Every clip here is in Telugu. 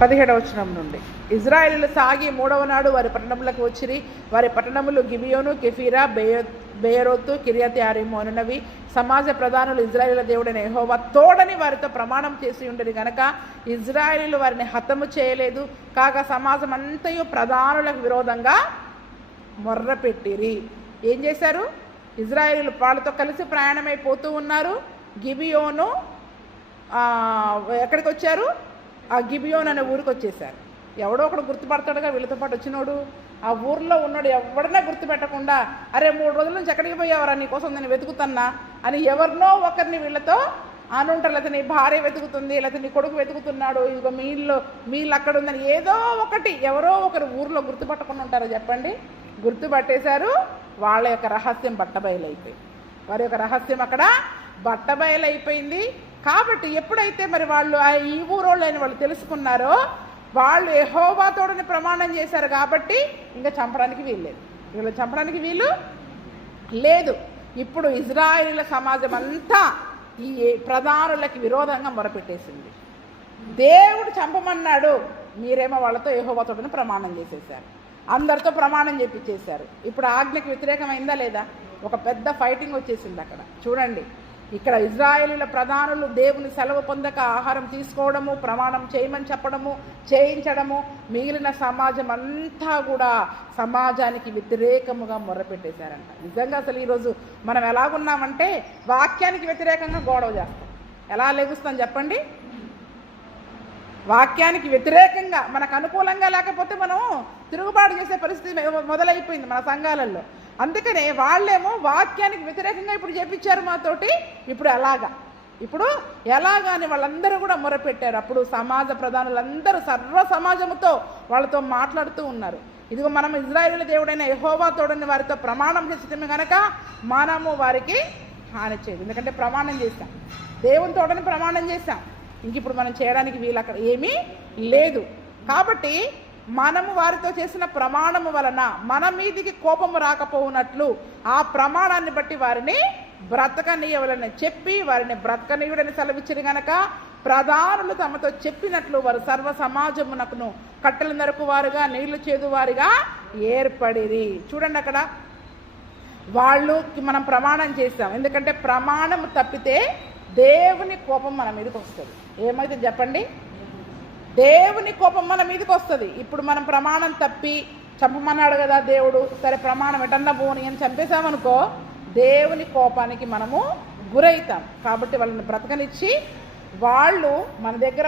17వ వచనం నుండి. ఇజ్రాయేలీయులు సాగి 3వ నాడు వారి పట్టణములకు వచ్చిరి. వారి పట్టణములు గిబియోను, కెఫీరా, బెయరోతు, కిర్యత్ యారీము అనునవి. సమాజ ప్రధానులు ఇజ్రాయేలీయుల దేవుడైన యెహోవా తోడని వారితో ప్రమాణం చేసి ఉండేది గనక ఇజ్రాయేలీయులు వారిని హతము చేయలేదు. కాగా సమాజం అంతయు ప్రధానులకు విరోధంగా మొర్రపెట్టిరి. ఏం చేశారు? ఇజ్రాయేలీయులు వాళ్ళతో కలిసి ప్రయాణమైపోతూ ఉన్నారు. గిబియోను ఎక్కడికి వచ్చారు? ఆ గిబియోన్ అనే ఊరికి వచ్చేసారు. ఎవడో ఒకడు గుర్తుపడతాడుగా వీళ్ళతో పాటు వచ్చినోడు. ఆ ఊర్లో ఉన్నాడు ఎవడన్నా గుర్తుపెట్టకుండా, అరే 3 రోజుల నుంచి ఎక్కడికి పోయావరా, నీకోసం నేను వెతుకుతున్నా అని ఎవరినో ఒకరిని వీళ్ళతో అనుంటారు. లేకపోతే నీ భార్య వెతుకుతుంది, లేకపోతే నీ కొడుకు వెతుకుతున్నాడు, ఇదిగో మీ ఇల్లు అక్కడ ఉందని ఏదో ఒకటి ఎవరో ఒకరు ఊర్లో గుర్తుపట్టకుండా ఉంటారో చెప్పండి. గుర్తుపట్టేశారు. వాళ్ళ యొక్క రహస్యం బట్టబయలైపోయింది. వారి యొక్క రహస్యం అక్కడ బట్టబయలైపోయింది. కాబట్టి ఎప్పుడైతే మరి వాళ్ళు ఈ ఊరోళ్ళని వాళ్ళు తెలుసుకున్నారో వాళ్ళు యెహోవా తోడని ప్రమాణం చేశారు. కాబట్టి ఇంకా చంపడానికి వీల్లేదు, వీళ్ళు చంపడానికి వీలు లేదు. ఇప్పుడు ఇజ్రాయేలీల సమాజం అంతా ఈ ప్రధానులకి విరోధంగా మొరపెట్టేసింది. దేవుడు చంపమన్నాడు, మీరేమో వాళ్ళతో యెహోవా తోడని ప్రమాణం చేసేసారు, అందరితో ప్రమాణం చేపించేశారు. ఇప్పుడు ఆజ్ఞకి వ్యతిరేకమైందా లేదా? ఒక పెద్ద ఫైటింగ్ వచ్చేసింది అక్కడ. చూడండి, ఇక్కడ ఇజ్రాయేలీల ప్రధానులు దేవుని సెలవు పొందక ఆహారం తీసుకోవడము, ప్రమాణం చేయమని చెప్పడము, చేయించడము, మిగిలిన సమాజం అంతా కూడా సమాజానికి వ్యతిరేకముగా మొర్రపెట్టేశారంట. నిజంగా అసలు ఈరోజు మనం ఎలాగున్నామంటే వాక్యానికి వ్యతిరేకంగా గొడవ చేస్తాం. ఎలా లెగుస్తాం చెప్పండి? వాక్యానికి వ్యతిరేకంగా మనకు అనుకూలంగా లేకపోతే మనం తిరుగుబాటు చేసే పరిస్థితి మొదలైపోయింది మన సంఘాలలో. అందుకనే వాళ్ళేమో వాక్యానికి వ్యతిరేకంగా ఇప్పుడు చేపించారు మాతోటి. ఇప్పుడు ఎలాగా అని వాళ్ళందరూ కూడా మొరపెట్టారు. అప్పుడు సమాజ ప్రధానులందరూ సర్వ సమాజముతో వాళ్ళతో మాట్లాడుతూ ఉన్నారు. ఇదిగో మనం ఇజ్రాయేలీయుల దేవుడైన యెహోవా తోడని వారితో ప్రమాణం చేస్తామే కనుక మనము వారికి హాని చేయదు. ఎందుకంటే ప్రమాణం చేశాం, దేవుని తోడని ప్రమాణం చేశాం. ఇంక ఇప్పుడు మనం చేయడానికి వీలు అక్కడ ఏమీ లేదు. కాబట్టి మనము వారితో చేసిన ప్రమాణము వలన మన మీదికి కోపము రాకపోవునట్లు ఆ ప్రమాణాన్ని బట్టి వారిని బ్రతకనీయవలని చెప్పి వారిని బ్రతకనీయుడని సెలవిచ్చిరి గనక ప్రధానులు తమతో చెప్పినట్లు వారు సర్వ సమాజమునకును కట్టెలు నరుకువారుగా నీళ్లు చేదువారిగా ఏర్పడిరి. చూడండి, అక్కడ మనం ప్రమాణం చేస్తాం. ఎందుకంటే ప్రమాణం తప్పితే దేవుని కోపం మన మీదకి వస్తుంది. ఏమైతే చెప్పండి? దేవుని కోపం మన మీదకి వస్తుంది. ఇప్పుడు మనం ప్రమాణం తప్పి చంపమన్నాడు కదా దేవుడు, సరే ప్రమాణం ఎటన్నా పోని అని చంపేశామనుకో దేవుని కోపానికి మనము గురవుతాం. కాబట్టి వాళ్ళని బ్రతకనిచ్చి వాళ్ళు మన దగ్గర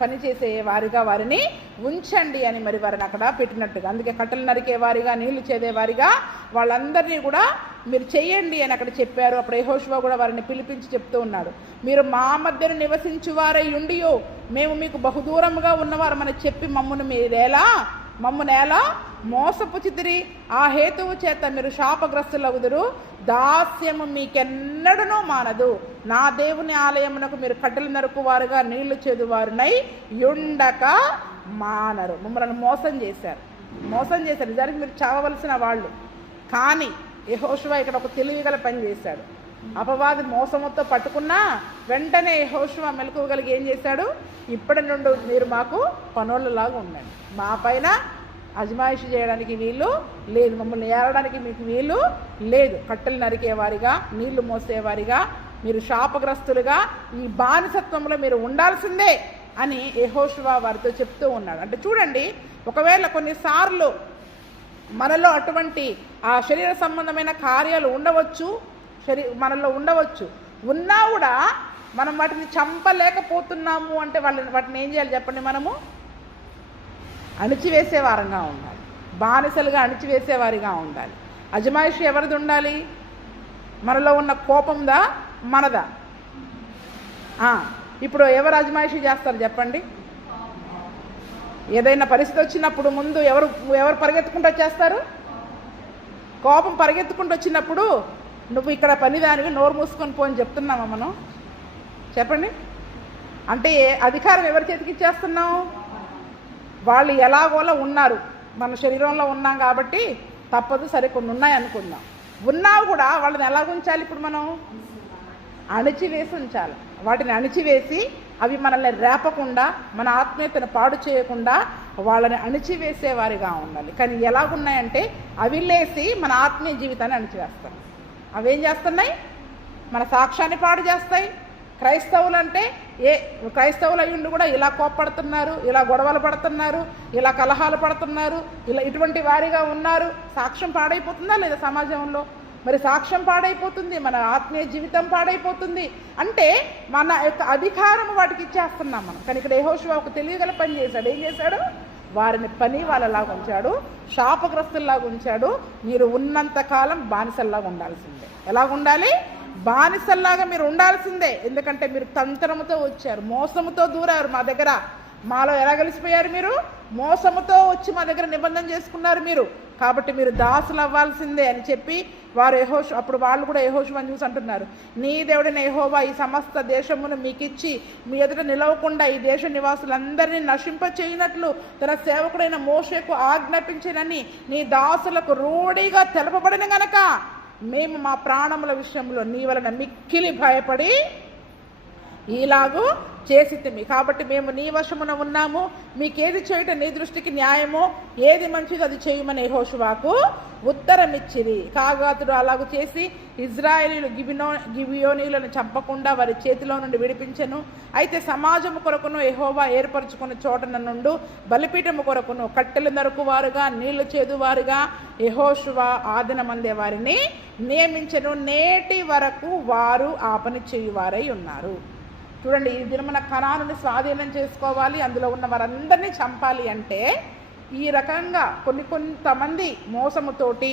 పని చేసే వారిగా వారిని ఉంచండి అని మరి వారిని అక్కడ పెట్టినట్టుగా. అందుకే కట్టెలు నరికే వారిగా, నీళ్లు చేదేవారిగా వాళ్ళందరినీ కూడా మీరు చెయ్యండి అని అక్కడ చెప్పారు. అప్పుడు యెహోషువ కూడా వారిని పిలిపించి చెప్తూ ఉన్నాడు, మీరు మా మధ్యను నివసించువారై ఉండియో మేము మీకు బహుదూరంగా ఉన్నవారమని చెప్పి మమ్మును ఎలా మోసపుచితిరి. ఆ హేతువు చేత మీరు శాపగ్రస్తులగుదురు. దాస్యము మీకెన్నడనూ మానదు. నా దేవుని ఆలయమునకు మీరు కట్టెలు నరుకువారుగా నీళ్లు చేదువారునై యుండక మానరు. మమ్మల్ని మోసం చేశారు. నిజానికి మీరు చావవలసిన వాళ్ళు. కానీ యెహోషువ ఇక్కడ ఒక తెలివిగల పని చేశాడు. అపవాది మోసముతో పట్టుకున్నా వెంటనే యెహోషువ మెలకువగలిగి ఏం చేశాడు? ఇప్పటి నుండి మీరు మాకు పనోళ్ళలాగా ఉండండి, మా పైన అజమాయిషి చేయడానికి వీలు లేదు, మమ్మల్ని ఏరడానికి మీకు వీలు లేదు. కట్టెలు నరికేవారిగా, నీళ్లు మోసేవారిగా, మీరు శాపగ్రస్తులుగా ఈ బానిసత్వంలో మీరు ఉండాల్సిందే అని యెహోషువ వారితో చెప్తూ ఉన్నాడు. అంటే చూడండి, ఒకవేళ కొన్నిసార్లు మనలో అటువంటి ఆ శరీర సంబంధమైన కార్యాలు మనలో ఉండవచ్చు. ఉన్నా కూడా మనం వాటిని చంపలేకపోతున్నాము అంటే వాటిని ఏం చేయాలి చెప్పండి? మనము అణిచివేసేవారంగా ఉండాలి, బానిసలుగా అణిచివేసేవారిగా ఉండాలి. అజమాయిషి ఎవరిది ఉండాలి? మనలో ఉన్న కోపందా మనదా? ఇప్పుడు ఎవరు అజమాయిషి చేస్తారు చెప్పండి? ఏదైనా పరిస్థితి వచ్చినప్పుడు ముందు ఎవరు పరిగెత్తుకుంటూ వచ్చేస్తారు? కోపం పరిగెత్తుకుంటూ వచ్చినప్పుడు నువ్వు ఇక్కడ పనిదానివి, నోరు మూసుకొని పోని చెప్తున్నామా మనం? చెప్పండి. అంటే అధికారం ఎవరి చేతికి ఇచ్చేస్తున్నాం? వాళ్ళు ఎలాగోలా ఉన్నారు, మన శరీరంలో ఉన్నాం కాబట్టి తప్పదు, సరే కొన్ని ఉన్నాయి అనుకుందాం. ఉన్నా కూడా వాళ్ళని ఎలా ఉంచాలి? ఇప్పుడు మనం అణిచివేసి ఉంచాలి. వాటిని అణిచివేసి అవి మనల్ని రేపకుండా, మన ఆత్మీయతను పాడు చేయకుండా వాళ్ళని అణిచివేసేవారిగా ఉండాలి. కానీ ఎలాగున్నాయంటే అవి లేసి మన ఆత్మీయ జీవితాన్ని అణిచివేస్తాయి. అవేం చేస్తున్నాయి? మన సాక్ష్యాన్ని పాడు చేస్తాయి. క్రైస్తవులు అంటే క్రైస్తవులు అయ్యుండి కూడా ఇలా కోప్పడుతున్నారు, ఇలా గొడవలు పడుతున్నారు, ఇలా కలహాలు పడుతున్నారు, ఇలా ఇటువంటి వారిగా ఉన్నారు. సాక్ష్యం పాడైపోతుందా లేదా సమాజంలో? మరి సాక్ష్యం పాడైపోతుంది, మన ఆత్మీయ జీవితం పాడైపోతుంది. అంటే మన యొక్క అధికారం వాటికి ఇచ్చేస్తున్నాం మనం. కానీ ఇక్కడ యెహోషువ ఒక తెలియగల పని చేశాడు. ఏం చేశాడు? వారిని పని వాళ్ళలాగా ఉంచాడు, శాపగ్రస్తుల్లాగా ఉంచాడు. మీరు ఉన్నంతకాలం బానిసల్లాగా ఉండాల్సిందే. ఎలాగుండాలి? బానిసల్లాగా మీరు ఉండాల్సిందే. ఎందుకంటే మీరు తంత్రముతో వచ్చారు, మోసముతో దూరారు మా దగ్గర. మాలో ఎలా కలిసిపోయారు? మీరు మోసముతో వచ్చి మా దగ్గర నిబంధన చేసుకున్నారు మీరు. కాబట్టి మీరు దాసులు అవ్వాల్సిందే అని చెప్పి వారు అప్పుడు వాళ్ళు కూడా యెహోషువను చూసి అంటున్నారు, నీ దేవుడైన యెహోవా ఈ సమస్త దేశమును మీకిచ్చి మీ ఎదుట నిలవకుండా ఈ దేశ నివాసులందరినీ నశింపచేయనట్లు తన సేవకుడైన మోషేకు ఆజ్ఞాపించినని నీ దాసులకు రూఢిగా తెలపబడిన గనక మేము మా ప్రాణముల విషయంలో నీ వలన మిక్కిలి భయపడి ఈలాగు చేసితిమి. కాబట్టి మేము నీ వశమున ఉన్నాము. మీకేది చేయటం నీ దృష్టికి న్యాయమో, ఏది మంచిదో అది చేయమని యెహోషువకు ఉత్తరం ఇచ్చిరి. కాగా అతడు అలాగూ చేసి ఇజ్రాయేలీలు గిబియోనీయులను చంపకుండా వారి చేతిలో నుండి విడిపించెను. అయితే సమాజము కొరకును యెహోవా ఏర్పరచుకున్న చోటన నుండి బలిపీఠము కొరకును కట్టెలు నరుకువారుగా నీళ్లు చేదువారుగా యెహోషువ ఆదినమందే వారిని నియమించెను. నేటి వరకు వారు ఆ పని చేయువారై ఉన్నారు. చూడండి, ఈ దినమున కనానుని స్వాధీనం చేసుకోవాలి, అందులో ఉన్న వారందరినీ చంపాలి అంటే ఈ రకంగా కొంతమంది మోసముతోటి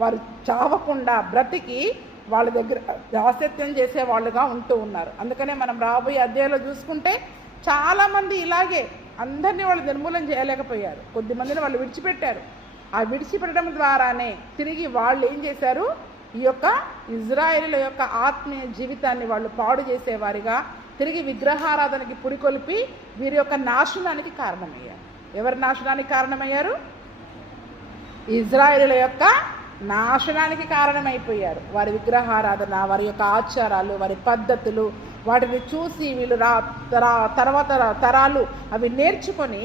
వారు చావకుండా బ్రతికి వాళ్ళ దగ్గర దాస్యత్వం చేసేవాళ్ళుగా ఉంటూ ఉన్నారు. అందుకనే మనం రాబోయే అధ్యాయంలో చూసుకుంటే చాలామంది ఇలాగే అందరినీ వాళ్ళు నిర్మూలన చేయలేకపోయారు. కొద్దిమందిని వాళ్ళు విడిచిపెట్టారు. ఆ విడిచిపెట్టడం ద్వారానే తిరిగి వాళ్ళు ఏం చేశారు? ఈ యొక్క ఇజ్రాయేలీల యొక్క ఆత్మీయ జీవితాన్ని వాళ్ళు పాడు చేసేవారిగా తిరిగి విగ్రహారాధనకి పురికొల్పి వీరి యొక్క నాశనానికి కారణమయ్యారు. ఎవరి నాశనానికి కారణమయ్యారు? ఇజ్రాయేలీల యొక్క నాశనానికి కారణమైపోయారు. వారి విగ్రహారాధన, వారి యొక్క ఆచారాలు, వారి పద్ధతులు, వాటిని చూసి వీళ్ళు తర్వాత తరాలు అవి నేర్చుకొని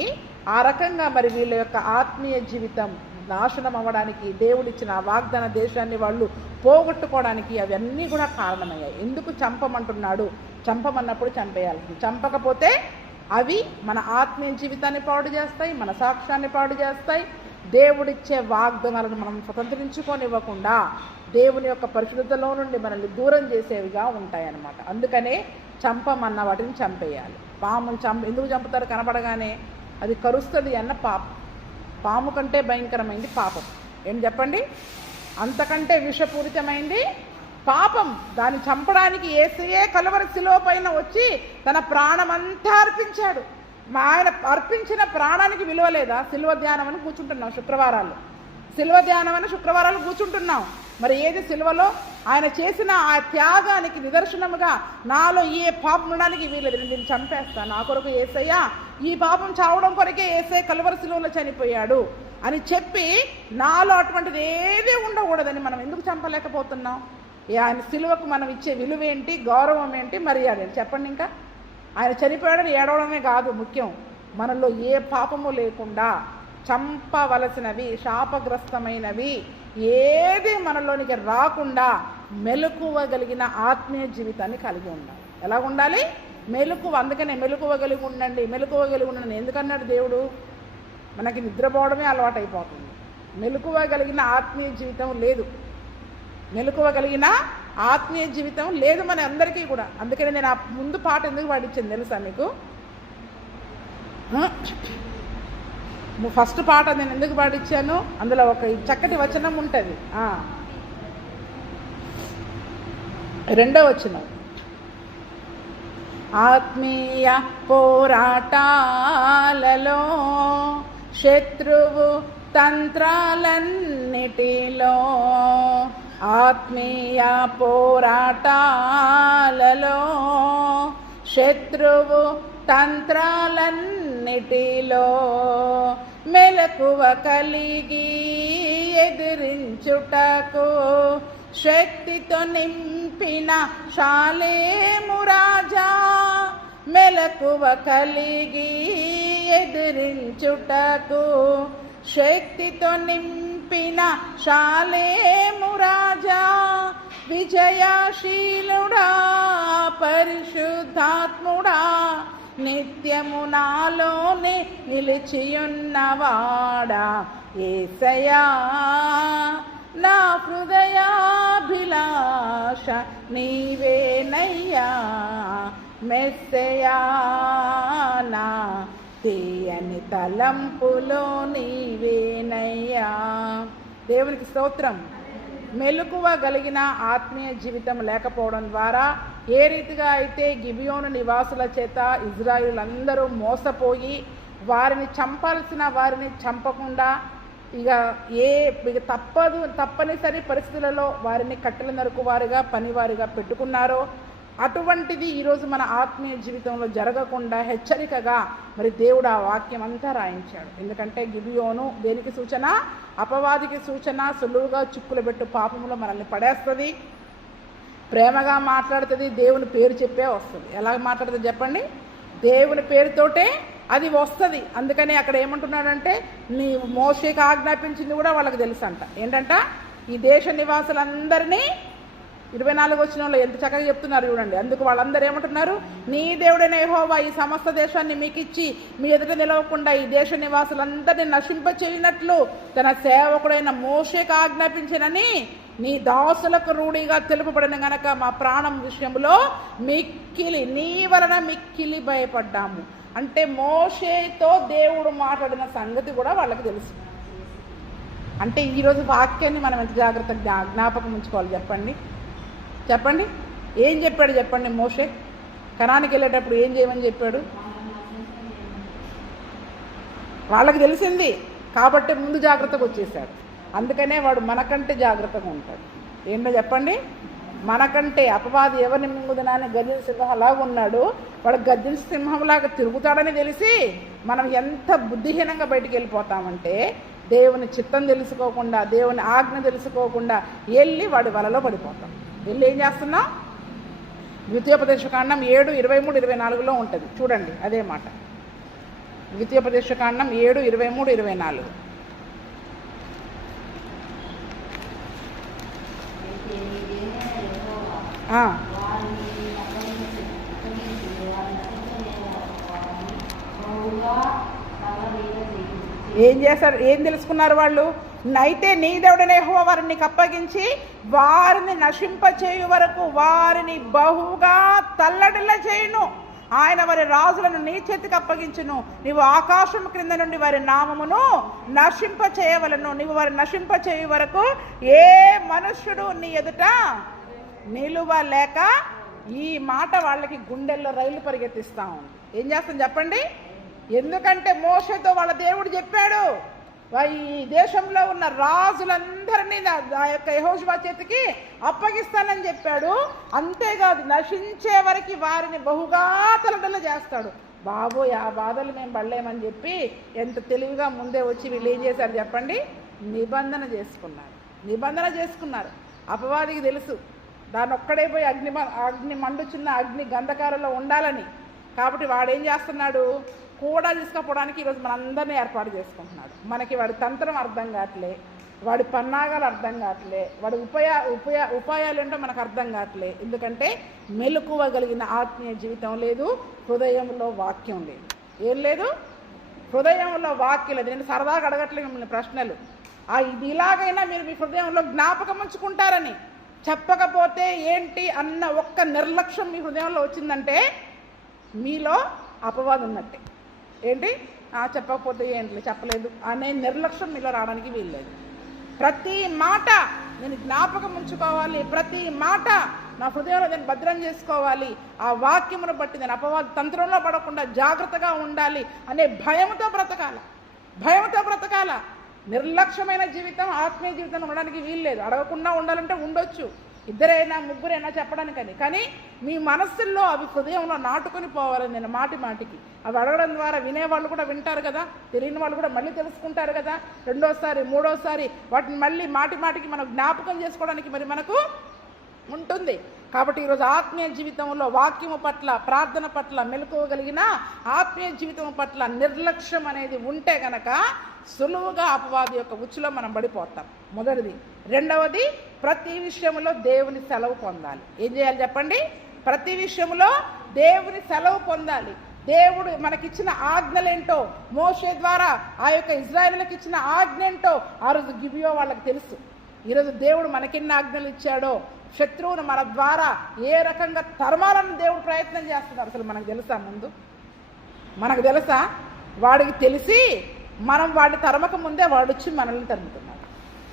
ఆ రకంగా మరి వీళ్ళ యొక్క ఆత్మీయ జీవితం నాశనం అవ్వడానికి, దేవుడిచ్చిన వాగ్దాన దేశాన్ని వాళ్ళు పోగొట్టుకోవడానికి అవన్నీ కూడా కారణమయ్యాయి. ఎందుకు చంపమంటున్నాడు? చంపమన్నప్పుడు చంపేయాల్సింది. చంపకపోతే అవి మన ఆత్మీయ జీవితాన్ని పాడు చేస్తాయి, మన సాక్ష్యాన్ని పాడు చేస్తాయి. దేవుడిచ్చే వాగ్దానాలను మనం స్వతంత్రించుకోనివ్వకుండా దేవుని యొక్క పరిశుద్ధతలో నుండి మనల్ని దూరం చేసేవిగా ఉంటాయన్నమాట. అందుకనే చంపమన్న వాటిని చంపేయాలి. పామును ఎందుకు చంపుతారు? కనపడగానే అది కరుస్తుంది అన్న పాము కంటే భయంకరమైంది పాపం. ఏం చెప్పండి? అంతకంటే విషపూరితమైంది పాపం. దాన్ని చంపడానికి యేసయ్యే కలువరి శిలువ పైన వచ్చి తన ప్రాణమంతా అర్పించాడు. ఆయన అర్పించిన ప్రాణానికి విలువ లేదా? శిలువ ధ్యానం అని కూర్చుంటున్నాం శుక్రవారాలు, శిలువ ధ్యానం అని శుక్రవారాలు కూర్చుంటున్నాం. మరి ఏది శిలువలో ఆయన చేసిన ఆ త్యాగానికి నిదర్శనముగా నాలో ఏ పాపం ఉండడానికి వీలేదు, నేను చంపేస్తాను, నా కొరకు యేసయ్య ఈ పాపం చావడం కొరకే యేసయ్య కలువరి శిలువలో చనిపోయాడు అని చెప్పి నాలో అటువంటిది ఏది ఉండకూడదని మనం ఎందుకు చంపలేకపోతున్నాం? ఆయన శిలువకు మనం ఇచ్చే విలువ ఏంటి, గౌరవం ఏంటి, మర్యాద ఏంటి చెప్పండి. ఇంకా ఆయన చనిపోయాడని ఏడవడమే కాదు ముఖ్యం, మనలో ఏ పాపము లేకుండా చంపవలసినవి, శాపగ్రస్తమైనవి ఏది మనలోనికి రాకుండా మెలకువగలిగిన ఆత్మీయ జీవితాన్ని కలిగి ఉండాలి. ఎలా ఉండాలి? మెలకువ. అందుకనే మెలకువగలిగి ఉండండి, మెలకువగలిగి ఉండండి ఎందుకన్నాడు దేవుడు? మనకి నిద్రపోవడమే అలవాటు అయిపోతుంది. మెలకువగలిగిన ఆత్మీయ జీవితం లేదు, మెలకువగలిగిన ఆత్మీయ జీవితం లేదు మన అందరికీ కూడా. అందుకని నేను ఆ ముందు పాట ఎందుకు పాడించాను తెలుసా మీకు? ఫస్ట్ పాట నేను ఎందుకు పాడించాను? అందులో ఒక చక్కటి వచనం ఉంటుంది. రెండో వచనం, ఆత్మీయ పోరాటాలలో శత్రువు తంత్రాలన్నిటిలో, ఆత్మీయ పోరాటాలలో శత్రువు తంత్రాలన్నిటిలో మెలకువ కలిగి ఎదిరించుటకు శక్తితో నింపిన శాలేము రాజా, మెలకువ కలిగి ఎదిరించుటకు శక్తితో నింపిన శాలేము రాజా, విజయశీలుడా పరిశుద్ధాత్ముడా, నిత్యము నాలోనే నిలిచియున్నవాడా యేసయ్యా, నా హృదయాభిలాష నీవేనయ్యా, మెస్సయా నా తీయని తలంపులో నీవేనయ్యా. దేవునికి స్తోత్రం. మెలకువ కలిగిన ఆత్మీయ జీవితం లేకపోవడం ద్వారా ఏ రీతిగా అయితే గిబియోను నివాసుల చేత ఇజ్రాయిలందరూ మోసపోయి వారిని చంపాల్సిన వారిని చంపకుండా ఇక తప్పనిసరి పరిస్థితులలో వారిని కట్టెల నరుకువారిగా పనివారిగా పెట్టుకున్నారో అటువంటిది ఈరోజు మన ఆత్మీయ జీవితంలో జరగకుండా హెచ్చరికగా మరి దేవుడు ఆ వాక్యం అంతా రాయించాడు. ఎందుకంటే గిబియోను దేనికి సూచన? అపవాదికి సూచన. సులువుగా చిక్కులు పెట్టు పాపములో మనల్ని పడేస్తుంది, ప్రేమగా మాట్లాడుతుంది, దేవుని పేరు చెప్పే వస్తుంది. ఎలా మాట్లాడుతుంది చెప్పండి? దేవుని పేరుతోటే అది వస్తుంది. అందుకని అక్కడ ఏమంటున్నాడంటే, నీ మోషేకి ఆజ్ఞాపించింది కూడా వాళ్ళకి తెలుసు అంట. ఏంటంట? ఈ దేశ నివాసులందరినీ 24 వచనంలో ఎంత చక్కగా చెప్తున్నారు చూడండి. అందుకు వాళ్ళందరూ ఏమంటున్నారు? నీ దేవుడైన యెహోవా ఈ సమస్త దేశాన్ని మీకు ఇచ్చి మీ ఎదుట నిలవకుండా ఈ దేశ నివాసులందరినీ నశింపచేయనట్లు తన సేవకుడైన మోషేకు ఆజ్ఞాపించినని నీ దాసులకు రూఢిగా తెలుపబడిన గనక మా ప్రాణం విషయంలో నీ వలన మిక్కిలి భయపడ్డాము. అంటే మోషేతో దేవుడు మాట్లాడిన సంగతి కూడా వాళ్ళకి తెలుసు. అంటే ఈరోజు వాక్యాన్ని మనం ఎంత జాగ్రత్తగా జ్ఞాపకం ఉంచుకోవాలి చెప్పండి. ఏం చెప్పాడు చెప్పండి? మోషే కనానికి వెళ్ళేటప్పుడు ఏం చేయమని చెప్పాడు? వాళ్ళకి తెలిసింది కాబట్టి ముందు జాగ్రత్తగా వచ్చేసాడు. అందుకనే వాడు మనకంటే జాగ్రత్తగా ఉంటాడు. ఏంటో చెప్పండి? మనకంటే అపవాది ఎవరిని మింగుదనని గర్జన సింహం అలాగా ఉన్నాడు. వాడు గర్జన సింహంలాగా తిరుగుతాడని తెలిసి మనం ఎంత బుద్ధిహీనంగా బయటికి వెళ్ళిపోతామంటే, దేవుని చిత్తం తెలుసుకోకుండా, దేవుని ఆజ్ఞ తెలుసుకోకుండా వెళ్ళి వాడి వలలో పడిపోతాం. వెళ్ళి ఏం చేస్తున్నాం? ద్వితీయోపదేశకాండం 7:23-24 ఉంటుంది చూడండి. అదే మాట. ద్వితీయోపదేశకాండం 7:23-24. ఏం చేశారు? ఏం తెలుసుకున్నారు వాళ్ళు? అయితే నీ దేవుడనే యెహోవా వారిని నీకు అప్పగించి వారిని నశింపచేయు వరకు వారిని బహుగా తల్లడిల్ల చేయును. ఆయన వారి రాజులను నీ చేతికి అప్పగించును. నీవు ఆకాశం క్రింద నుండి వారి నామమును నశింపచేయవలను. నీవు వారిని నశింపచేయు వరకు ఏ మనుష్యుడు నీ ఎదుట నిలువలేక. ఈ మాట వాళ్ళకి గుండెల్లో రైలు పరిగెత్తిస్తా ఉంది. ఏం చేస్తాం చెప్పండి? ఎందుకంటే మోషేతో వాళ్ళ దేవుడు చెప్పాడు, ఈ దేశంలో ఉన్న రాజులందరినీ ఆ యొక్క యెహోషువ చేతికి అప్పగిస్తానని చెప్పాడు. అంతేకాదు నశించే వరకు వారిని బహుగా తలడల చేస్తాడు. బాబోయ్, ఆ బాధలు మేము పడలేమని చెప్పి ఎంత తెలివిగా ముందే వచ్చి వీళ్ళు ఏం చేశారు చెప్పండి? నిబంధన చేసుకున్నారు. అపవాదికి తెలుసు దాన్ని ఒక్కడే పోయి అగ్ని మండుచున్న అగ్ని గంధకారంలో ఉండాలని. కాబట్టి వాడేం చేస్తున్నాడు? కూడా తీసుకుపోవడానికి ఈరోజు మనందరినీ ఏర్పాటు చేసుకుంటున్నాడు. మనకి వాడి తంత్రం అర్థం కావట్లే, వాడి పన్నాగాలు అర్థం కావట్లే, వాడి ఉపాయాలు ఏంటో మనకు అర్థం కావట్లే. ఎందుకంటే మెలకువ కలిగిన ఆత్మీయ జీవితం లేదు, హృదయంలో వాక్యం లేదు. ఏం లేదు? హృదయంలో వాక్యం లేదు. నేను సరదాగా అడగట్లేదు మిమ్మల్ని ప్రశ్నలు. ఇది ఇలాగైనా మీరు మీ హృదయంలో జ్ఞాపకం ఉంచుకుంటారని. చెప్పకపోతే ఏంటి అన్న ఒక్క నిర్లక్ష్యం మీ హృదయంలో వచ్చిందంటే మీలో అపవాదం ఉన్నట్టే. ఏంటి? చెప్పకపోతే ఏంటి, చెప్పలేదు అనే నిర్లక్ష్యం మీలో రావడానికి వీల్లేదు. ప్రతి మాట నేను జ్ఞాపకం ఉంచుకోవాలి, ప్రతి మాట నా హృదయంలో నేను భద్రం చేసుకోవాలి. ఆ వాక్యమును బట్టి నేను అపవాద తంత్రంలో పడకుండా జాగ్రత్తగా ఉండాలి అనే భయంతో బ్రతకాల. నిర్లక్ష్యమైన జీవితం ఆత్మీయ జీవితం ఉండడానికి వీల్లేదు. అడగకుండా ఉండాలంటే ఉండొచ్చు, ఇద్దరైనా ముగ్గురైనా చెప్పడానికని. కానీ మీ మనస్సుల్లో అవి హృదయంలో నాటుకొని పోవాలని నేను మాటికి అవి అడగడం ద్వారా వినేవాళ్ళు కూడా వింటారు కదా, తెలియని వాళ్ళు కూడా మళ్ళీ తెలుసుకుంటారు కదా. రెండోసారి మూడోసారి వాటిని మళ్ళీ మాటికి మనం జ్ఞాపకం చేసుకోవడానికి మరి మనకు ఉంటుంది. కాబట్టి ఈరోజు ఆత్మీయ జీవితంలో వాక్యము పట్ల, ప్రార్థన పట్ల మెలకువగలిగిన ఆత్మీయ జీవితం పట్ల నిర్లక్ష్యం అనేది ఉంటే గనక సులువుగా అపవాది యొక్క ఉచ్చులో మనం పడిపోతాం. మొదటిది. రెండవది, ప్రతి విషయంలో దేవుని సెలవు పొందాలి. ఏం చేయాలి చెప్పండి? ప్రతి విషయంలో దేవుని సెలవు పొందాలి. దేవుడు మనకిచ్చిన ఆజ్ఞలేంటో, మోషే ద్వారా ఆ యొక్క ఇజ్రాయేలులకు ఇచ్చిన ఆజ్ఞ ఏంటో ఆ రోజు గిబియో వాళ్ళకి తెలుసు. ఈరోజు దేవుడు మనకెన్ని ఆజ్ఞలు ఇచ్చాడో, శత్రువును మన ద్వారా ఏ రకంగా తరమాలని దేవుడు ప్రయత్నం చేస్తున్నారు అసలు మనకు తెలుసా? ముందు మనకు తెలుసా? వాడికి తెలిసి మనం వాడిని తరమక ముందే వాడు వచ్చి మనల్ని తరుముతున్నాడు.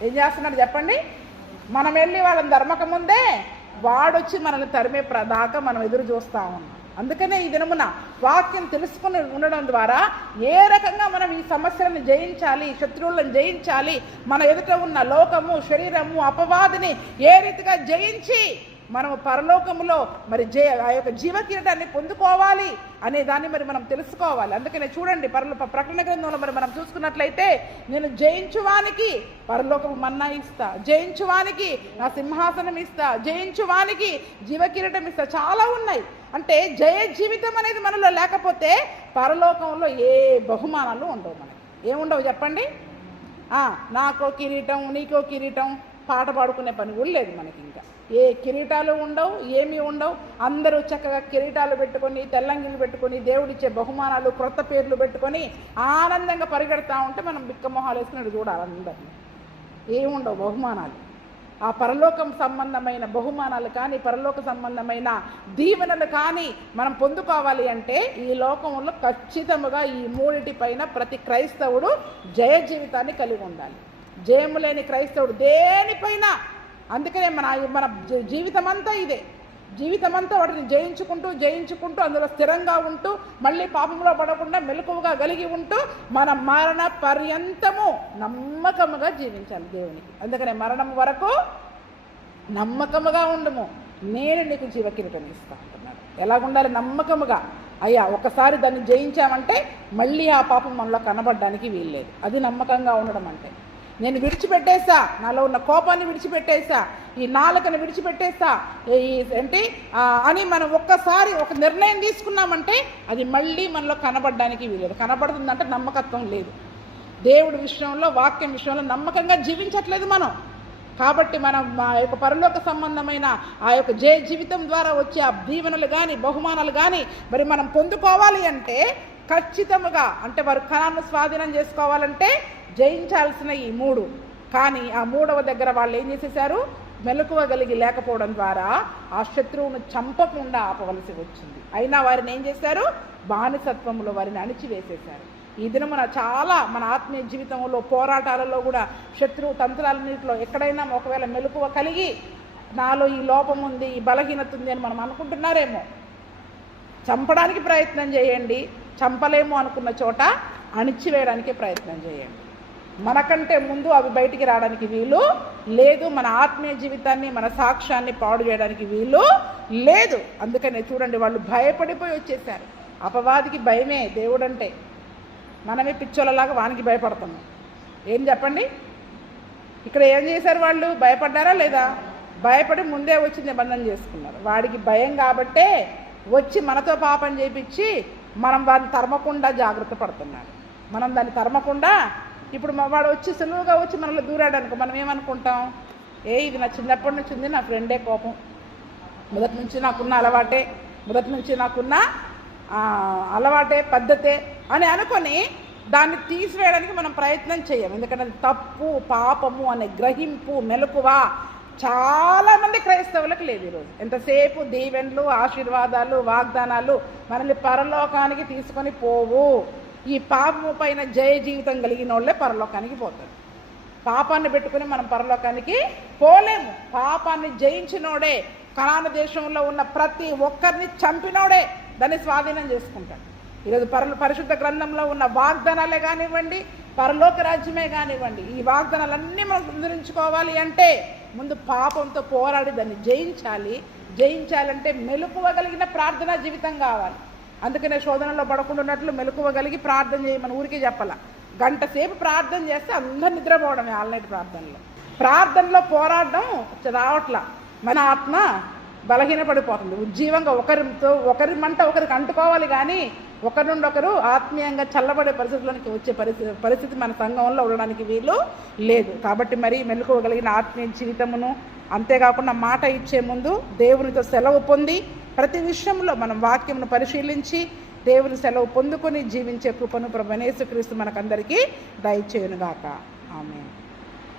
ఏం చేస్తున్నాడు చెప్పండి? మనం వెళ్ళి వాళ్ళని తరమక ముందే వాడొచ్చి మనల్ని తరిమే దాకా మనం ఎదురు చూస్తూ ఉన్నాం. అందుకనే ఈ దినమున వాక్యం తెలుసుకుని ఉండడం ద్వారా ఏ రకంగా మనం ఈ సమస్యలను జయించాలి, శత్రువులను జయించాలి, మన ఎదుట ఉన్న లోకము, శరీరము, అపవాదిని ఏ రీతిగా జయించి మనము పరలోకములో మరి ఆ యొక్క జీవకిరీటాన్ని పొందుకోవాలి అనే దాన్ని మరి మనం తెలుసుకోవాలి. అందుకనే చూడండి, ప్రకటన గ్రంథంలో మరి మనం చూసుకున్నట్లయితే, నేను జయించువానికి పరలోకము మన్నా ఇస్తా, జయించువానికి నా సింహాసనం ఇస్తా, జయించువానికి జీవకిరీటం ఇస్తా, చాలా ఉన్నాయి. అంటే జయ జీవితం అనేది మనలో లేకపోతే పరలోకంలో ఏ బహుమానాలు ఉండవు. మనకి ఏముండవు చెప్పండి? నాకో కిరీటం, నీకో కిరీటం, పాట పాడుకునే పని కూడా లేదు మనకి. ఇంకా ఏ కిరీటాలు ఉండవు, ఏమీ ఉండవు. అందరూ చక్కగా కిరీటాలు పెట్టుకొని, తెల్లంగిలు పెట్టుకొని, దేవుడిచ్చే బహుమానాలు, క్రొత్త పేర్లు పెట్టుకొని ఆనందంగా పరిగెడతా ఉంటే మనం బిక్కమొహాలు వేసుకుని చూడాలి. అందరినీ ఏముండవు బహుమానాలు. ఆ పరలోకం సంబంధమైన బహుమానాలు కానీ, పరలోక సంబంధమైన దీవెనలు కానీ మనం పొందుకోవాలి అంటే ఈ లోకంలో ఖచ్చితంగా ఈ మూడిటిపైన ప్రతి క్రైస్తవుడు జయ జీవితాన్ని కలిగి ఉండాలి. జయము లేని క్రైస్తవుడు దేనిపైన. అందుకనే మన జీవితం అంతా ఇదే. జీవితం అంతా వాటిని జయించుకుంటూ అందులో స్థిరంగా ఉంటూ, మళ్ళీ పాపంలో పడకుండా మెలకువగా కలిగి ఉంటూ మన మరణ పర్యంతము నమ్మకముగా జీవించాలి దేవునికి. అందుకనే మరణం వరకు నమ్మకముగా ఉండము, నేను నీకు జీవకిరీటం ఇస్తా అంటున్నాడు. ఎలాగుండాలి? నమ్మకముగా. అయ్యా ఒకసారి దాన్ని జయించామంటే మళ్ళీ ఆ పాపం మనలో కనబడడానికి వీల్లేదు. అది నమ్మకంగా ఉండడం అంటే. నేను విడిచిపెట్టేసా, నాలో ఉన్న కోపాన్ని విడిచిపెట్టేసా, ఈ నాలుకని విడిచిపెట్టేసా అని మనం ఒక్కసారి ఒక నిర్ణయం తీసుకున్నామంటే అది మళ్ళీ మనలో కనబడడానికి వీలేదు. కనబడుతుందంటే నమ్మకత్వం లేదు. దేవుడి విషయంలో, వాక్యం విషయంలో నమ్మకంగా జీవించట్లేదు మనం. కాబట్టి మనం ఆ యొక్క పరలోక సంబంధమైన ఆ యొక్క జయ జీవితం ద్వారా వచ్చే ఆ దీవెనలు కానీ, బహుమానాలు కానీ మరి మనం పొందుకోవాలి అంటే ఖచ్చితంగా, అంటే వారు కనాను స్వాధీనం చేసుకోవాలంటే జయించాల్సిన ఈ మూడు. కానీ ఆ మూడవ దగ్గర వాళ్ళు ఏం చేసేసారు? మెలకువగలిగి లేకపోవడం ద్వారా ఆ శత్రువును చంపకుండా ఆపవలసి వచ్చింది. అయినా వారిని ఏం చేశారు? బానిసత్వంలో వారిని అణిచివేసేశారు. ఈ దినమున చాలా మన ఆత్మీయ జీవితంలో, పోరాటాలలో కూడా శత్రువు తంత్రాలన్నింటిలో ఎక్కడైనా ఒకవేళ మెలకువ కలిగి నాలో ఈ లోపం ఉంది, ఈ బలహీనత ఉంది అని మనం అనుకుంటున్నారేమో, చంపడానికి ప్రయత్నం చేయండి. చంపలేము అనుకున్న చోట అణిచివేయడానికి ప్రయత్నం చేయండి. మనకంటే ముందు అవి బయటికి రావడానికి వీలు లేదు. మన ఆత్మీయ జీవితాన్ని, మన సాక్ష్యాన్ని పాడు చేయడానికి వీలు లేదు. అందుకనే చూడండి, వాళ్ళు భయపడిపోయి వచ్చేసారు. అపవాదికి భయమే దేవుడంటే. మనమే పిచ్చోళ్ళలాగా వానికి భయపడుతున్నాం. ఏం చెప్పండి? ఇక్కడ ఏం చేశారు వాళ్ళు? భయపడ్డారా లేదా? భయపడి ముందే వచ్చి నిబంధన చేసుకున్నారు. వాడికి భయం కాబట్టే వచ్చి మనతో పాపం చేపించి మనం వాడిని తరమకుండా జాగ్రత్త పడుతున్నాడు. మనం దాన్ని తరమకుండా, ఇప్పుడు వాడు వచ్చి సులువుగా వచ్చి మనల్ని దూరాడనుకో, మనం ఏమనుకుంటాం? ఇది నా చిన్నప్పటి నుంచి ఉంది, నా ఫ్రెండే కోపం, మొదటి నుంచి నాకున్న అలవాటే పద్ధతే అని అనుకొని దాన్ని తీసివేయడానికి మనం ప్రయత్నం చేయం. ఎందుకంటే అది తప్పు, పాపము అనే గ్రహింపు, మెలకువ చాలామంది క్రైస్తవులకు లేదు ఈరోజు. ఎంతసేపు దీవెనలు, ఆశీర్వాదాలు, వాగ్దానాలు మనల్ని పరలోకానికి తీసుకొని పోవు. ఈ పాపము పైన జయ జీవితం కలిగిన వాళ్ళే పరలోకానికి పోతారు. పాపాన్ని పెట్టుకుని మనం పరలోకానికి పోలేము. పాపాన్ని జయించినోడే, కనాను దేశంలో ఉన్న ప్రతి ఒక్కరిని చంపినోడే దాన్ని స్వాధీనం చేసుకుంటాడు. ఈరోజు పరిశుద్ధ గ్రంథంలో ఉన్న వాగ్దానాలే కానివ్వండి, పరలోక రాజ్యమే కానివ్వండి, ఈ వాగ్దానాలన్నీ మనం సంతరించుకోవాలి అంటే ముందు పాపంతో పోరాడి దాన్ని జయించాలంటే మెలకువగలిగిన ప్రార్థనా జీవితం కావాలి. అందుకనే శోధనలో పడకుండా మెలకువగలిగి ప్రార్థన చేయమని ఊరికే చెప్పాల. గంట సేపు ప్రార్థన చేస్తే అందరు నిద్రపోవడమే. ఆల్నైట్ ప్రార్థనలో పోరాడడం రావట్లా. మన ఆత్మ బలహీనపడిపోతుంది. ఉజ్జీవంగా ఒకరి మంట ఒకరికి అంటుకోవాలి, కానీ ఒకరి నుండి ఒకరు ఆత్మీయంగా చల్లబడే పరిస్థితుల్లోనికి వచ్చే పరిస్థితి మన సంఘంలో ఉండడానికి వీలు లేదు. కాబట్టి మరి మెలుకోగలిగిన ఆత్మీయ జీవితమును, అంతేకాకుండా మాట ఇచ్చే ముందు దేవునితో సెలవు పొంది ప్రతి విషయంలో మనం వాక్యమును పరిశీలించి దేవుని సెలవు పొందుకొని జీవించే కృపను ప్రభువైన యేసుక్రీస్తు మనకందరికీ దయచేయునుగాక. ఆమేన్.